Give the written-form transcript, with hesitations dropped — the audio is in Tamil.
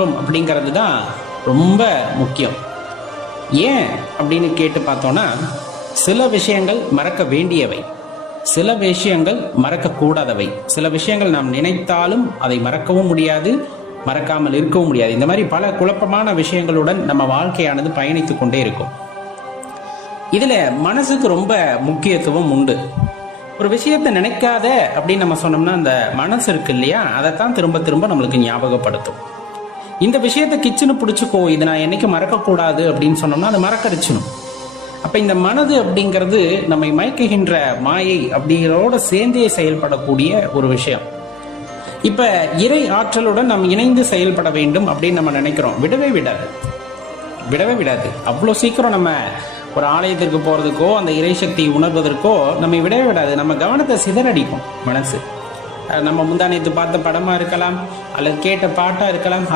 அப்படிங்கிறது தான் ரொம்ப முக்கியம். ஏன் அப்படின்னு கேட்டு பார்த்தோம்னா, சில விஷயங்கள் மறக்க வேண்டியவை, சில விஷயங்கள் மறக்கக்கூடாதவை, சில விஷயங்கள் நாம் நினைத்தாலும் அதை மறக்கவும் முடியாது, மறக்காமல் இருக்கவும் முடியாது. இந்த மாதிரி பல குழப்பமான விஷயங்களுடன் நம்ம வாழ்க்கையானது பயணித்து கொண்டே இருக்கும். இதுல மனசுக்கு ரொம்ப முக்கியத்துவம் உண்டு. ஒரு விஷயத்தை நினைக்காத அப்படின்னு நம்ம சொன்னோம்னா, அந்த மனசு இருக்கு இல்லையா, அதைத்தான் திரும்ப திரும்ப நம்மளுக்கு ஞாபகப்படுத்தும். இந்த விஷயத்தை கிச்சுன்னு பிடிச்சிக்கோ, இது நான் என்னைக்கு மறக்கக்கூடாது அப்படின்னு சொன்னோம்னா அது மறக்கடிச்சிடும். அப்ப இந்த மனது அப்படிங்கிறது நம்மை மயக்குகின்ற மாயை அப்படிங்கிறதோட சேர்ந்தே செயல்படக்கூடிய ஒரு விஷயம். இப்ப இறை ஆற்றலுடன் நாம் இணைந்து செயல்பட வேண்டும் அப்படின்னு நம்ம நினைக்கிறோம். விடவே விடாது. அவ்வளோ சீக்கிரம் நம்ம ஒரு ஆலயத்திற்கு போறதுக்கோ அந்த இறை சக்தியை உணர்வதற்கோ நம்ம விடவே விடாது. நம்ம கவனத்தை சிதறடிக்கும் மனசு. நம்ம முந்தானத்து பார்த்த படமா இருக்கலாம், அல்லது கேட்ட பாட்டா இருக்கலாம்.